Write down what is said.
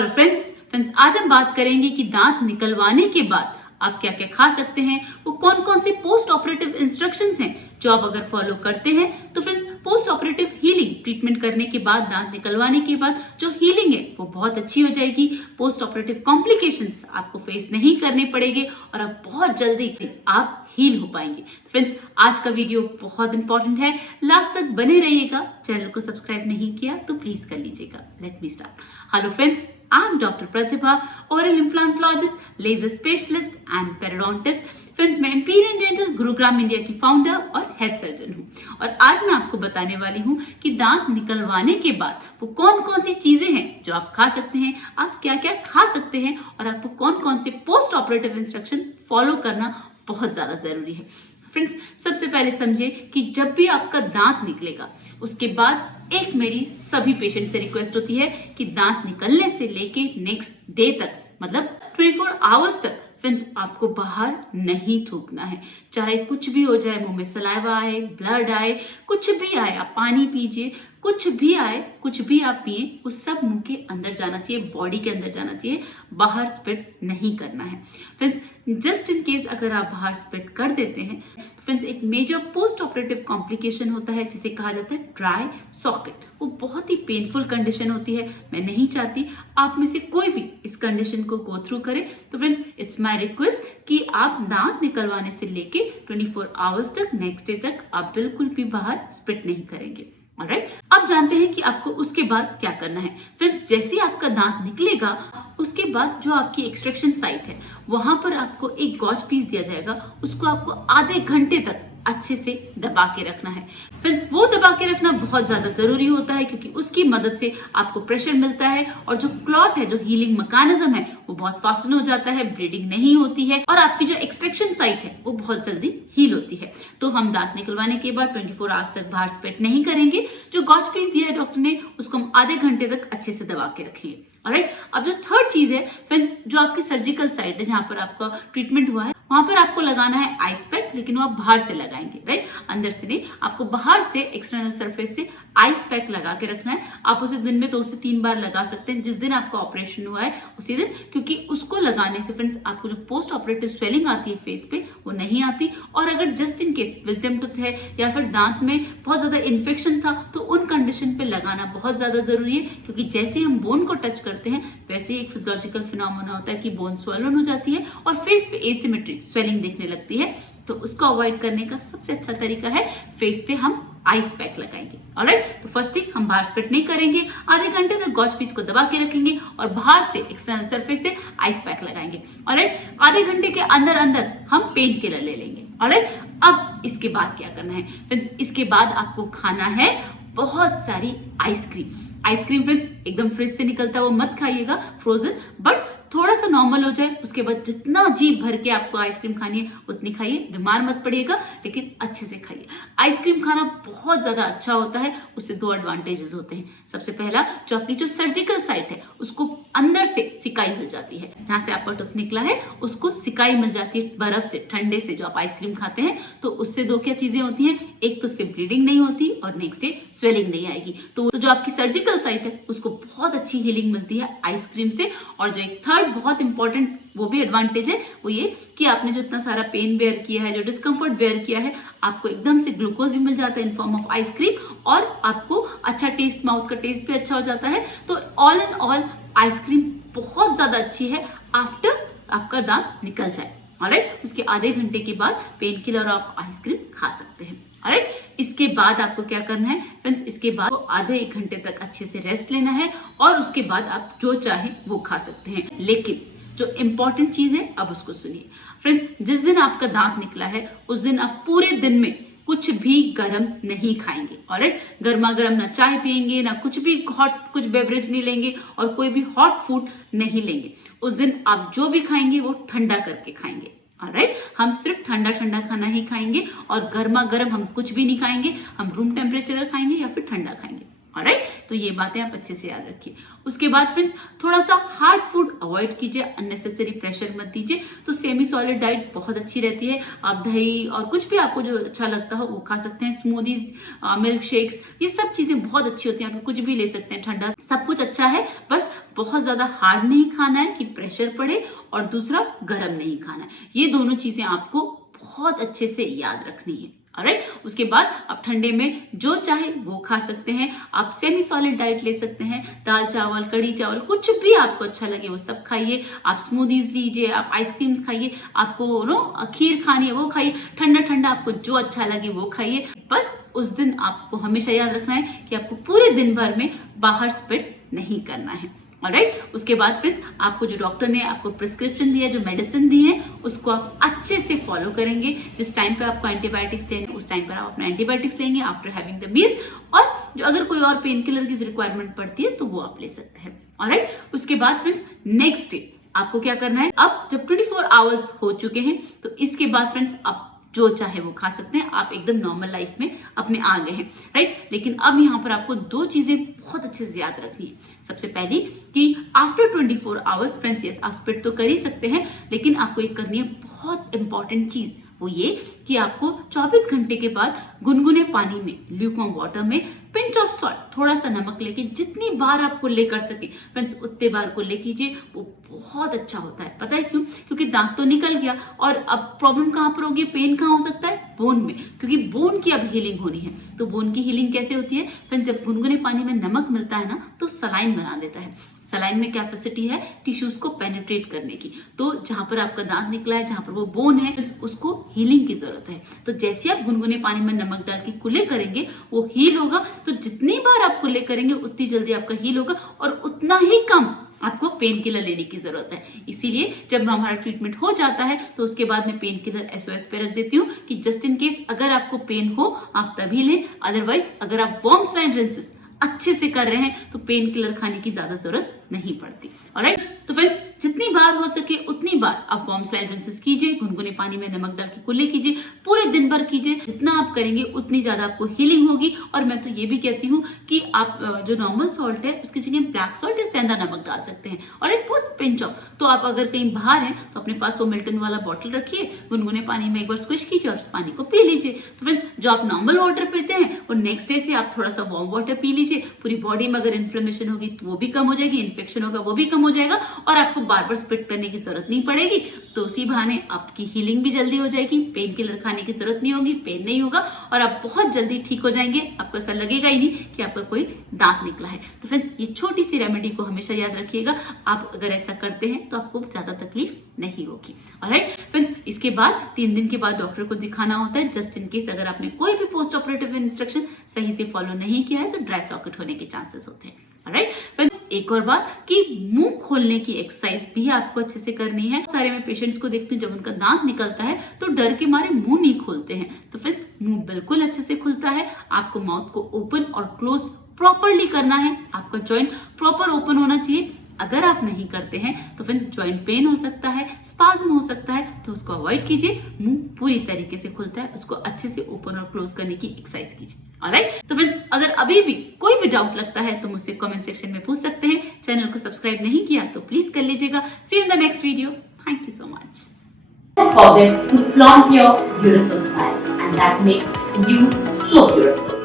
Hello friends आज हम बात करेंगे कि दांत निकलवाने के बाद आप क्या क्या खा सकते हैं, वो कौन कौन से पोस्ट ऑपरेटिव इंस्ट्रक्शंस हैं जो आप अगर फॉलो करते हैं तो friends post operative healing treatment करने के बाद, दांत निकलवाने के बाद जो हीलिंग है वो बहुत अच्छी हो जाएगी। पोस्ट ऑपरेटिव कॉम्प्लिकेशंस आपको फेस नहीं करने पड़ेंगे और आप बहुत जल्दी आप हील हो पाएंगे। फ्रेंड्स आज का वीडियो बहुत इंपॉर्टेंट है, लास्ट तक बने रहिएगा। चैनल को सब्सक्राइब नहीं किया तो प्लीज कर लीजिएगा। Let me start. Hello friends, I am doctor Pratibha, oral implantologist, laser specialist and periodontist. Friends मैं एम्पीरियल डेंटल गुरुग्राम इंडिया की फाउंडर और हेड सर्जन हूँ और आज मैं आपको बताने वाली हूँ कि दांत निकलवाने के बाद वो कौन कौन सी चीजें हैं जो आप खा सकते हैं, आप क्या क्या खा सकते हैं और आपको कौन कौन से पोस्ट ऑपरेटिव इंस्ट्रक्शन फॉलो करना बहुत ज्यादा जरूरी है। फ्रेंड्स सबसे पहले समझिए कि जब भी आपका दांत निकलेगा उसके बाद एक मेरी सभी पेशेंट से रिक्वेस्ट होती है कि दांत निकलने से लेके नेक्स्ट डे तक, मतलब 24 आवर्स तक फ्रेंड्स आपको बाहर नहीं थूकना है। चाहे कुछ भी हो जाए, मुंह में सलाइवा आए, ब्लड आए, कुछ भी आए, आप पानी पीजिए, कुछ भी आए, कुछ भी आप पिए, वो सब मुंह के अंदर जाना चाहिए, बॉडी के अंदर जाना चाहिए, बाहर स्पिट नहीं करना है। फ्रेंड्स जस्ट इन केस अगर आप बाहर स्पिट कर देते हैं तो फ्रेंड्स एक मेजर पोस्ट ऑपरेटिव कॉम्प्लिकेशन होता है जिसे कहा जाता है ड्राई सॉकेट। वो बहुत ही पेनफुल कंडीशन होती है। मैं नहीं चाहती आप में से कोई भी इस कंडीशन को गो थ्रू करे। तो फ्रेंड्स इट्स माय रिक्वेस्ट कि आप दांत निकलवाने से लेके 24 आवर्स तक, नेक्स्ट डे तक आप बिल्कुल भी बाहर स्पिट नहीं करेंगे। ऑलराइट, अब जानते हैं कि आपको उसके बाद क्या करना है। फ्रेंड्स जैसे ही आपका दांत निकलेगा उसके बाद जो आपकी एक्सट्रैक्शन साइट है वहां पर आपको एक गॉज पीस दिया जाएगा, उसको आपको आधे घंटे तक अच्छे से दबा के रखना है। फ्रेंड्स वो दबा के रखना बहुत ज्यादा जरूरी होता है क्योंकि उसकी मदद से आपको प्रेशर मिलता है और जो क्लॉट है, जो हीलिंग मैकेनिज्म है, वो बहुत फास्ट हो जाता है, ब्लीडिंग नहीं होती है और आपकी जो एक्सट्रैक्शन साइट है वो बहुत जल्दी हील होती है। तो हम दांत निकलवाने के बाद 24 आवर्स तक बाहर स्पिट नहीं करेंगे। जो गॉज पीस दिया है डॉक्टर ने उसको हम आधे घंटे तक अच्छे से दबा के रखेंगे। ऑलराइट, अब जो थर्ड चीज है फ्रेंड्स, जो आपकी सर्जिकल साइट है जहां पर आपका ट्रीटमेंट हुआ है वहां पर आपको लगाना है आइस पैक, लेकिन वो आप बाहर से लगाएंगे, राइट, अंदर से नहीं। आपको बाहर से एक्सटर्नल सरफेस से आइस पैक लगा के रखना है। आप उसे दिन में 2 से 3 बार लगा सकते हैं, जिस दिन आपका ऑपरेशन हुआ है उसी दिन, क्योंकि उसको लगाने से फ्रेंड्स आपको जो पोस्ट ऑपरेटिव स्वेलिंग आती है फेस पे वो नहीं आती। और अगर just in case wisdom tooth है या फिर दांत में बहुत ज्यादा इन्फेक्शन था तो उन कंडीशन पे लगाना बहुत ज्यादा जरूरी है, क्योंकि जैसे हम बोन को टच करते हैं वैसे ही एक फिजियोलॉजिकल फिनोमेना होता है कि बोन स्वेलन हो जाती है और फेस पे एसिमेट्री स्वेलिंग दिखने लगती है। तो उसको अवॉइड करने का सबसे अच्छा तरीका है फेस पे हम आइस पैक लगाएंगे। ऑलराइट, तो फर्स्ट थिंग हम बाहर स्पिट नहीं करेंगे, आधे घंटे तक गॉज पीस को दबा के रखेंगे और बाहर से एक्सटर्नल सरफेस से आइस पैक लगाएंगे। ऑलराइट, आधे घंटे के अंदर अंदर हम पेन किलर ले लेंगे। ऑलराइट, अब इसके बाद क्या करना है फ्रेंड्स, इसके बाद आपको खाना है बहुत सारी आइसक्रीम। आइसक्रीम फ्रेंड्स एकदम फ्रिज से निकलता है वो मत खाइएगा, फ्रोजन, बट थोड़ा सा नॉर्मल हो जाए उसके बाद जितना जी भर के आपको आइसक्रीम खानी है उतनी खाइए, बीमार मत पड़िएगा, लेकिन अच्छे से खाइए। आइसक्रीम खाना बहुत ज्यादा अच्छा होता है, उससे 2 एडवांटेजेस होते हैं। सबसे पहला, जो आपकी जो सर्जिकल साइट है उसको अंदर से सिकाई मिल जाती है, जहां से आपका टूथ निकला है उसको सिकाई मिल जाती है बर्फ से, ठंडे से। जो आप आइसक्रीम खाते हैं तो उससे 2 क्या चीजें होती हैं, एक तो उससे ब्लीडिंग नहीं होती और नेक्स्ट डे स्वेलिंग नहीं आएगी। तो जो आपकी सर्जिकल साइट है उसको बहुत अच्छी हीलिंग मिलती है आइसक्रीम से। और जो एक थर्ड बहुत इंपॉर्टेंट वो भी एडवांटेज है वो ये कि आपने जो इतना सारा पेन बेयर किया है, जो डिस्कम्फर्ट बेयर किया है, आपको एकदम से ग्लूकोज भी मिल जाता है इन फॉर्म ऑफ आइसक्रीम और आपको अच्छा टेस्ट, माउथ का टेस्ट भी अच्छा हो जाता है। तो ऑल इन ऑल आइसक्रीम बहुत ज्यादा अच्छी है आफ्टर आपका दांत निकल जाए। ऑलराइट, उसके आधे घंटे के बाद पेन किलर और आप आइसक्रीम खा सकते हैं। ऑलराइट, इसके बाद आपको क्या करना है फ्रेंड्स, इसके बाद आधे 1 घंटे तक अच्छे से रेस्ट लेना है और उसके बाद आप जो चाहे वो खा सकते हैं। लेकिन जो इंपॉर्टेंट चीज है अब उसको सुनिए फ्रेंड्स, जिस दिन आपका दांत निकला है उस दिन आप पूरे दिन में कुछ भी गर्म नहीं खाएंगे। ऑलराइट, गर्मा गर्म ना चाय पियेंगे, ना कुछ भी हॉट कुछ बेवरेज नहीं लेंगे और कोई भी हॉट फूड नहीं लेंगे। उस दिन आप जो भी खाएंगे वो ठंडा करके खाएंगे। ऑलराइट, हम सिर्फ ठंडा ठंडा खाना ही खाएंगे और गर्मा गर्म हम कुछ भी नहीं खाएंगे, हम रूम टेम्परेचर का खाएंगे या फिर ठंडा खाएंगे। ऑलराइट, तो ये बातें आप अच्छे से याद रखिए। उसके बाद फ्रेंड्स थोड़ा सा हार्ड फूड अवॉइड कीजिए, अननेसेसरी प्रेशर मत दीजिए। तो सेमी सॉलिड डाइट बहुत अच्छी रहती है, आप दही और कुछ भी आपको जो अच्छा लगता हो वो खा सकते हैं। स्मूदीज, मिल्क शेक्स, ये सब चीजें बहुत अच्छी होती हैं, आप कुछ भी ले सकते हैं ठंडा, सब कुछ अच्छा है, बस बहुत ज्यादा हार्ड नहीं खाना है कि प्रेशर पड़े, और दूसरा गर्म नहीं खाना है। ये दोनों चीजें आपको बहुत अच्छे से याद रखनी है। ऑलराइट, उसके बाद आप ठंडे में जो चाहे वो खा सकते हैं। आप सेमी सॉलिड डाइट ले सकते हैं, दाल चावल, कड़ी चावल, कुछ भी आपको अच्छा लगे वो सब खाइए। आप स्मूदीज लीजिए, आप आइसक्रीम्स खाइए, आपको खीर खानी है वो खाइए, ठंडा ठंडा आपको जो अच्छा लगे वो खाइए। बस उस दिन आपको हमेशा याद रखना है कि आपको पूरे दिन भर में बाहर स्पिट नहीं करना है। ऑलराइट, उसके बाद फ्रेंड्स आपको जो डॉक्टर ने आपको प्रिस्क्रिप्शन दिया, जो मेडिसिन दी है, उसको आप अच्छे से फॉलो करेंगे। जिस टाइम पे आपको एंटीबायोटिक्स लेंगे उस टाइम पर आप अपना एंटीबायोटिक्स लेंगे आफ्टर हैविंग द मील, और जो अगर कोई और पेन किलर की रिक्वायरमेंट पड़ती है तो वो आप ले सकते हैं। ऑलराइट, उसके बाद फ्रेंड्स नेक्स्ट डे आपको क्या करना है, अब जब 24 आवर्स हो चुके हैं तो इसके बाद फ्रेंड्स आप जो चाहे वो खा सकते हैं, आप एकदम नॉर्मल लाइफ में अपने आ गए हैं। राइट, लेकिन अब यहाँ पर आपको दो चीजें बहुत अच्छे से याद रखनी है। सबसे पहली कि आफ्टर 24 आवर्स फ्रेंड्स, यस आप स्पिट तो कर ही सकते हैं, लेकिन आपको एक करनी है बहुत इंपॉर्टेंट चीज, वो ये कि आपको 24 घंटे के बाद गुनगुने पानी में, ल्यूकवार्म वाटर में पिंच ऑफ सॉल्ट, थोड़ा सा नमक लेके जितनी बार आपको ले कर सके फ्रेंड्स उतने बार को ले कीजिए। वो बहुत अच्छा होता है। पता है क्यों? क्योंकि दांत तो निकल गया, और अब प्रॉब्लम कहाँ पर होगी, पेन कहाँ हो सकता है, बोन में, क्योंकि बोन की अब हीलिंग होनी है। तो बोन की हीलिंग कैसे होती है फ्रेंड्स, जब गुनगुने पानी में नमक मिलता है ना तो सलाइन बना देता है। सलाइन में कैपेसिटी है टिश्यूज को पेनिट्रेट करने की, तो जहां पर आपका दांत निकला है, जहां पर वो बोन है, उसको हीलिंग की जरूरत है। तो जैसे आप गुनगुने पानी में नमक डाल के कुल्ले करेंगे वो हील होगा। तो जितनी बार आप कुल्ले करेंगे उतनी जल्दी आपका हील होगा, और उतना ही कम आपको पेन किलर लेने की जरूरत है। इसीलिए जब हमारा ट्रीटमेंट हो जाता है तो उसके बाद मैं पेन किलर SOS पे रख देती हूँ कि जस्ट इन केस अगर आपको पेन हो आप तभी लें, अदरवाइज अगर आप वार्म स्लाइन रिंसेस अच्छे से कर रहे हैं तो पेन किलर खाने की ज्यादा जरूरत नहीं पड़ती। ऑलराइट, तो फ्रेंड्स जितनी बार हो सके उतनी बार आप वार्म स्लाइन रिंसेस कीजिए, गुनगुने पानी में नमक डाल के कुल्ले कीजिए, पूरे दिन भर कीजिए। जितना आप करेंगे उतनी ज्यादा आपको हीलिंग होगी। और मैं तो ये भी कहती हूँ कि आप जो नॉर्मल सॉल्ट है उसकी जगह ब्लैक सॉल्ट या सेंधा नमक डाल सकते हैं, और एक बहुत पिंच ऑफ। तो आप अगर कहीं बाहर हैं तो अपने पास वो मिल्टन वाला बॉटल रखिए, गुनगुने पानी में एक बार स्क्विश कीजिए और उस पानी को पी लीजिए। तो फ्रेंड्स जो आप नॉर्मल वाटर पीते हैं और नेक्स्ट डे से आप थोड़ा सा वार्म वाटर पी लीजिए। पूरी बॉडी में अगर इन्फ्लेमेशन होगी तो वो भी कम हो जाएगी, इन्फेक्शन होगा वो भी कम हो जाएगा, और आपको बार बार स्पिट करने की जरूरत नहीं पड़ेगी। तो उसी बहाने आपकी हीलिंग भी जल्दी हो जाएगी, पेन किलर खाने की जरूरत नहीं होगी, पेन नहीं होगा, और आप बहुत जल्दी ठीक हो जाएंगे। आपको ऐसा लगेगा ही नहीं कि आपका कोई दांत निकला है। तो फ्रेंड्स ये छोटी सी रेमेडी को हमेशा याद रखिएगा। आप अगर ऐसा करते हैं तो आपको ज्यादा तकलीफ नहीं होगी। ऑलराइट फ्रेंड्स, इसके बाद 3 दिन के बाद डॉक्टर को दिखाना होता है। जस्ट इन केस अगर आपने कोई भी पोस्ट ऑपरेटिव इंस्ट्रक्शन सही से फॉलो नहीं किया है तो ड्राई सॉकेट होने के चांसेस होते हैं। ऑलराइट फ्रेंड्स, एक और बात कि मुंह खोलने की एक्सरसाइज भी आपको अच्छे से करनी है। सारे मैं पेशेंट्स को देखती हूँ जब उनका दांत निकलता है तो डर के मारे मुंह नहीं खोलते हैं। तो फ्रेंड्स मुंह बिल्कुल अच्छे से खुलता है। आपको माउथ को ओपन और क्लोज प्रॉपरली करना है। आपका जॉइंट प्रॉपर ओपन होना चाहिए। अगर आप नहीं करते हैं तो फिर जॉइंट पेन हो सकता है, स्पाज्म हो सकता है, तो उसको अवॉइड कीजिए। मुंह पूरी तरीके से खुलता है, उसको अच्छे से ओपन और क्लोज करने की एक्सरसाइज कीजिए। ऑलराइट, तो फ्रेंड्स अगर अभी भी कोई भी डाउट लगता है तो मुझसे कमेंट सेक्शन में पूछ सकते हैं। चैनल को सब्सक्राइब नहीं किया तो प्लीज कर लीजिएगा। See you in the next video. Thank you so much. Don't forget to flaunt your beautiful smile, and that makes you so beautiful.